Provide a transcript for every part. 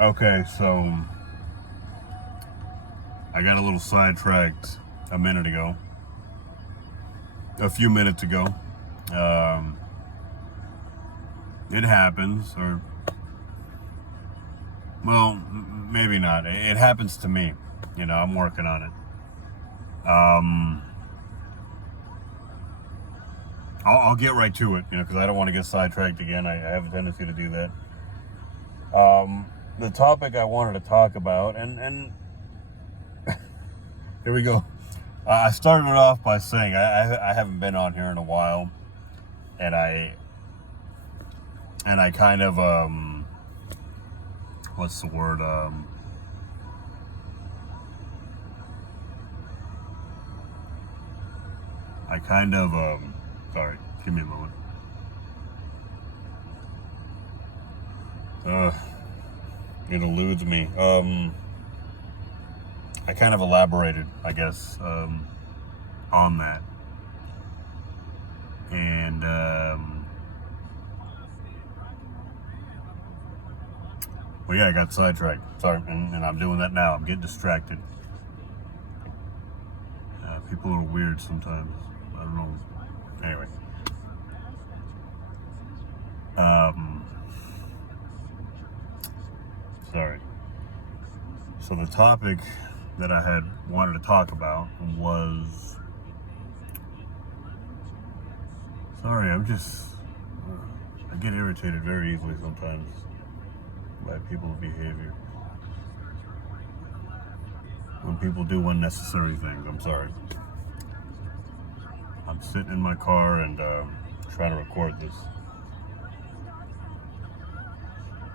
Okay, so I got a little sidetracked a few minutes ago. Um, it happens, or, well, maybe not. It happens to me. I'm working on it. I'll get right to it, because I don't want to get sidetracked again. I have a tendency to do that. The topic I wanted to talk about, and here we go. I started it off by saying I haven't been on here in a while, and I kind of what's the word I kind of sorry, give me a moment. It eludes me. I kind of elaborated, I guess, on that, and well, yeah, I got sidetracked. Sorry, and I'm doing that now. I'm getting distracted. People are weird sometimes. I don't know. Anyway, sorry. So the topic that I had wanted to talk about was, sorry, I get irritated very easily sometimes by people's behavior. When people do unnecessary things, I'm sorry. I'm sitting in my car and trying to record this.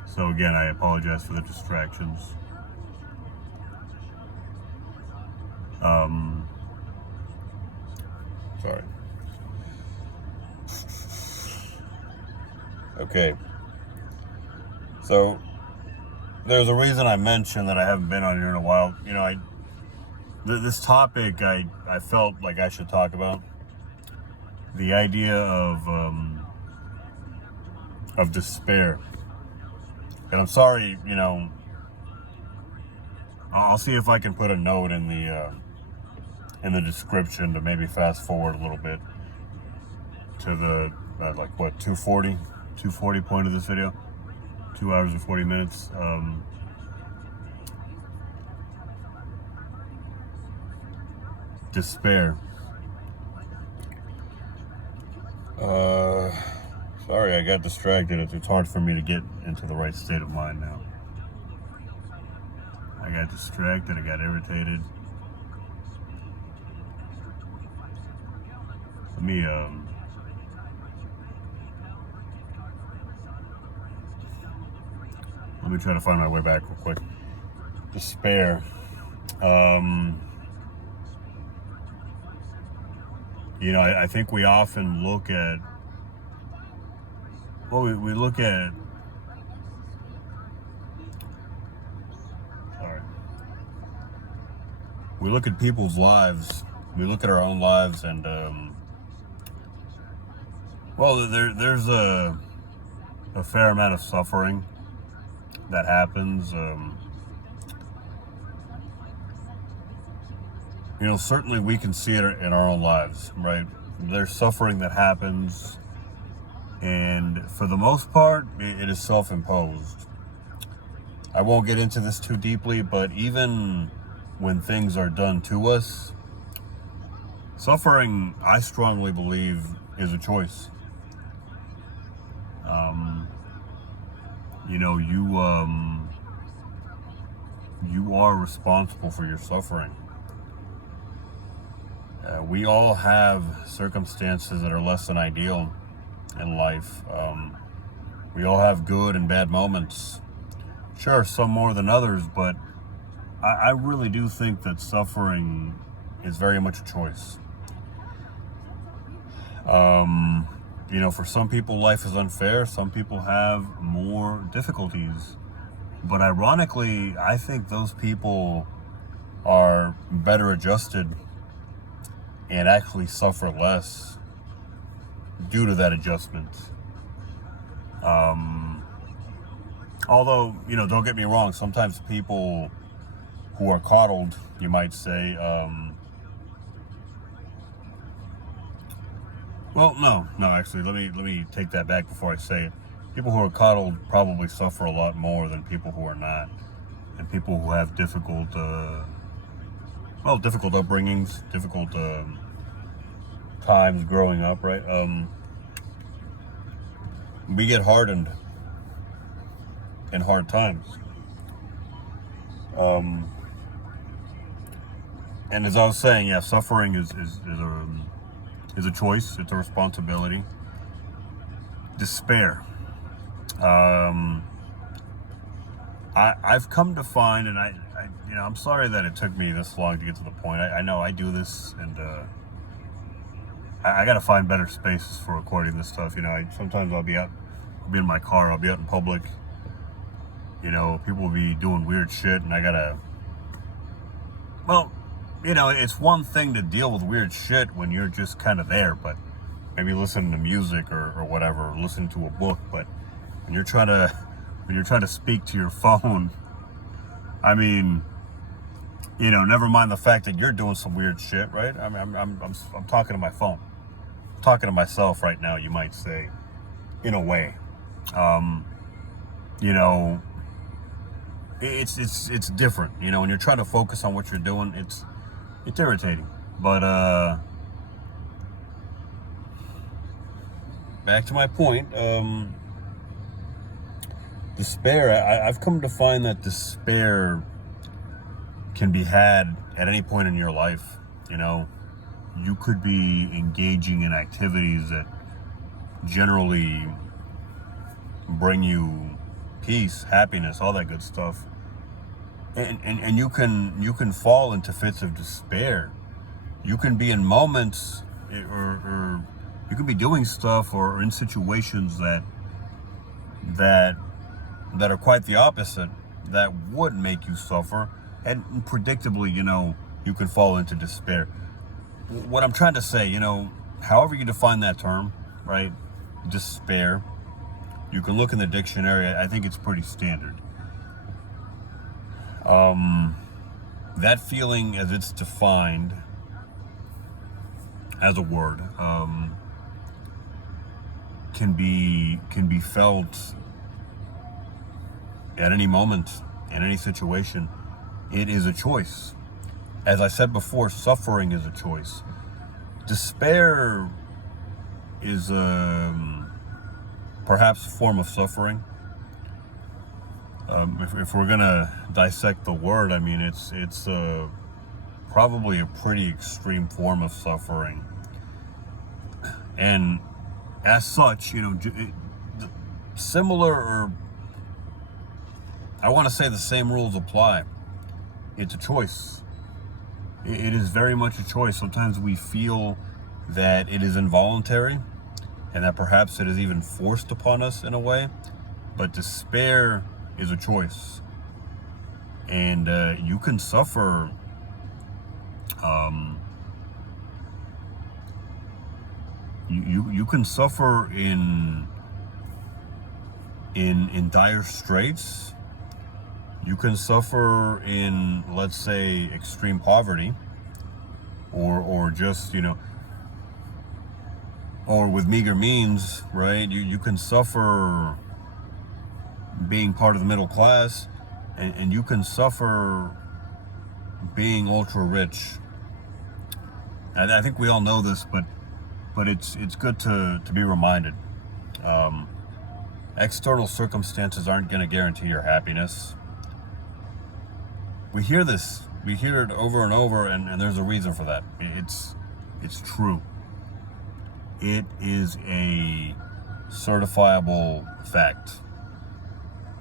So again, I apologize for the distractions. Sorry. Okay. So there's a reason I mentioned that I haven't been on here in a while. This topic I felt like I should talk about. The idea of despair. And I'm sorry, I'll see if I can put a note in the description to maybe fast forward a little bit to the 240 point of this video, 2 hours and 40 minutes. Despair. Sorry, I got distracted. It's hard for me to get into the right state of mind now. I got distracted, I got irritated. Let me try to find my way back real quick. Despair. I think we often look at, we look at, sorry, we look at people's lives, we look at our own lives, and, there's a fair amount of suffering that happens. Certainly we can see it in our own lives, right? There's suffering that happens, and for the most part, it is self-imposed. I won't get into this too deeply, but even when things are done to us, suffering, I strongly believe, is a choice. You are responsible for your suffering. We all have circumstances that are less than ideal in life. We all have good and bad moments. Sure, some more than others, but I really do think that suffering is very much a choice. For some people, life is unfair. Some people have more difficulties. But ironically, I think those people are better adjusted and actually suffer less due to that adjustment. Although, don't get me wrong, sometimes people who are coddled, you might say, well, no, actually, let me take that back before I say it. People who are coddled probably suffer a lot more than people who are not, and people who have difficult upbringings, difficult times growing up, right? We get hardened in hard times. Um, and as I was saying, yeah, suffering is a choice. It's a responsibility. Despair. Um, I've come to find, and I'm sorry that it took me this long to get to the point. I know I do this, and I got to find better spaces for recording this stuff. Sometimes I'll be in my car, I'll be out in public. People will be doing weird shit, and I gotta. Well, it's one thing to deal with weird shit when you're just kind of there, but maybe listening to music or whatever, or listen to a book. But when you're trying to speak to your phone, I mean, never mind the fact that you're doing some weird shit, right? I'm talking to my phone, I'm talking to myself right now, you might say, in a way. Um, you know, it's different. When you're trying to focus on what you're doing, it's irritating. But back to my point. Despair. I've come to find that despair can be had at any point in your life. You could be engaging in activities that generally bring you peace, happiness, all that good stuff, and you can fall into fits of despair. You can be in moments, or you can be doing stuff or in situations that are quite the opposite, that would make you suffer, and predictably, you can fall into despair. What I'm trying to say, however you define that term, right? Despair. You can look in the dictionary. I think it's pretty standard. That feeling, as it's defined as a word, can be felt at any moment, in any situation. It is a choice. As I said before, suffering is a choice. Despair is perhaps a form of suffering. If we're gonna dissect the word, I mean, it's probably a pretty extreme form of suffering, and as such, similar, or I want to say the same rules apply. It's a choice. It is very much a choice. Sometimes we feel that it is involuntary, and that perhaps it is even forced upon us in a way. But despair is a choice, and you can suffer. You can suffer in dire straits. You can suffer in, let's say, extreme poverty, or just or with meager means, right? You can suffer being part of the middle class, and you can suffer being ultra rich. I think we all know this, but it's good to be reminded. External circumstances aren't going to guarantee your happiness. We hear this. We hear it over and over, and there's a reason for that. It's true. It is a certifiable fact.